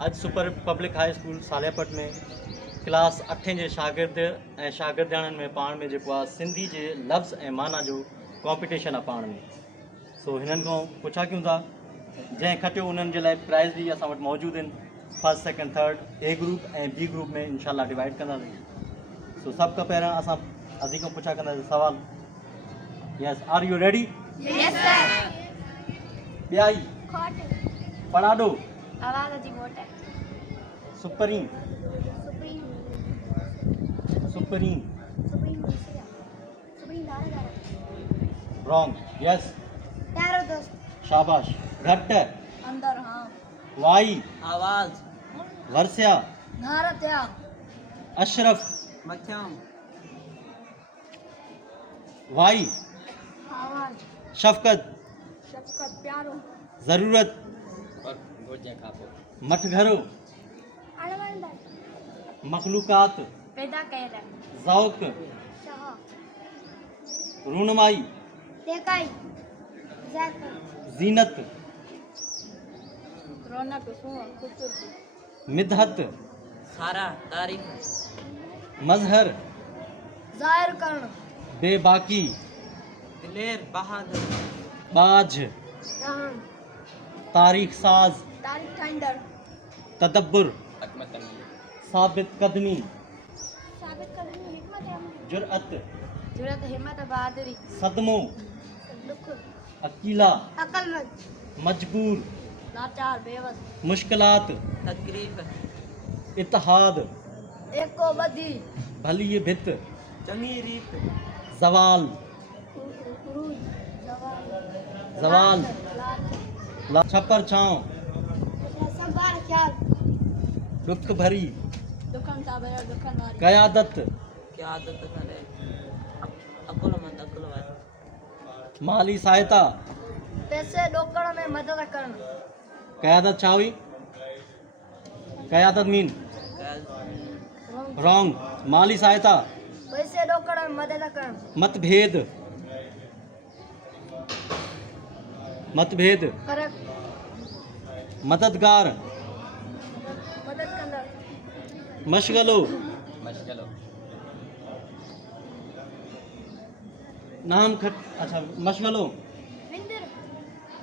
आज super public high school सालियापट में क्लास 8 जे शागिर्द ऐं शागिर्दियाणनि में पाण में जेको आहे सिंधी जे लफ़्ज़ ऐं माना जो कॉम्पिटिशन आहे पाण में। सो हिननि खां पुछा कयूं था, जंहिं खटियो उन्हनि जे लाइ प्राइज़ बि असां वटि मौजूदु आहिनि। First second third A group ऐं बी ग्रुप में इंशाल्लाह डिवाइड कंदासीं। सो सभ खां पहिरियां असां अदी खां पुछा कंदासीं सवाल। Yes, are you ready? Yes sir. ॿियाई खोट पढ़ाडो आवाज़ जी मोट supreme supreme supreme supreme supreme दारा रॉन्ग। यस, प्यारो दोस्त शाबाश। घट अंदर हाँ वाई आवाज वर्ष्या भारत या अशरफ मध्यम वाई आवाज़ शफकत शफकत प्यारो ज़रूरत और गोजे खापो मठघरो अणवंदर मखलूकात पैदा कर ज़ौक़ शाह रूनमाई देखाई जात ज़ीनत रौनक सुनो खूबसूरती मिदहत सारा तारीफ मजहर जाहिर करण बेबाकी दिलेर बहादुर बाज रहन तारीख साज तारीख ठाइंदड़ तदब्बुर हकमत साबित कदमी साबित करनी हिकमत अमली जुरअत जुरत हिम्मत बहादुरी सदमो दुख अकीला अकलमंद मजबूर लाचार बेवस मुश्किलात तकलीफ इत्तेहाद एको बदी भली भित चंगी रीत जवाल उरूज जवाल जवाल लात ला छपर छाँव संभाल ख्याल दुख भरी दुखन सा भरा दुखन वारी कयादत क्या आदत करे अकुलमंद अकुलवाद माली सहायता पैसे डोकड़ में मदद करण कयादत छा हुई? कयादत मीन रॉन्ग। माली सहायता पैसे डोकड़ में मदद करण मतभेद मतभेद फर्क मददगार मदद कंदड़ मशगलो मशगलो नाम खट अच्छा मशगलो विंदर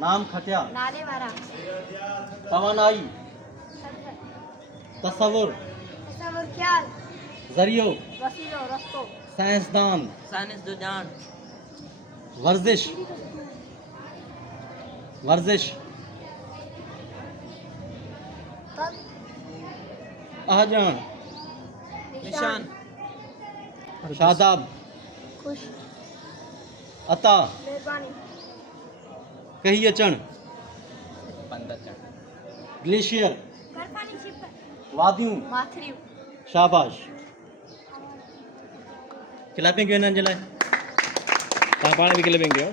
नाम खटिया नारे वारा तवानाई तसव्वुर तस्वुर ख्याल जरियो वसीलो रस्तो साइंसदान साइंस जो जान वर्जिश वर्जिश तन अहजान निशान शादाब खुश अता मेहरबानी कही अचण ग्लेशियर बर्फानी छिप वादियूं माथरियूं शाबाश। क्लैपिंग कयो हिननि जे लाइ। तव्हां पाण बि क्लैपिंग कयो।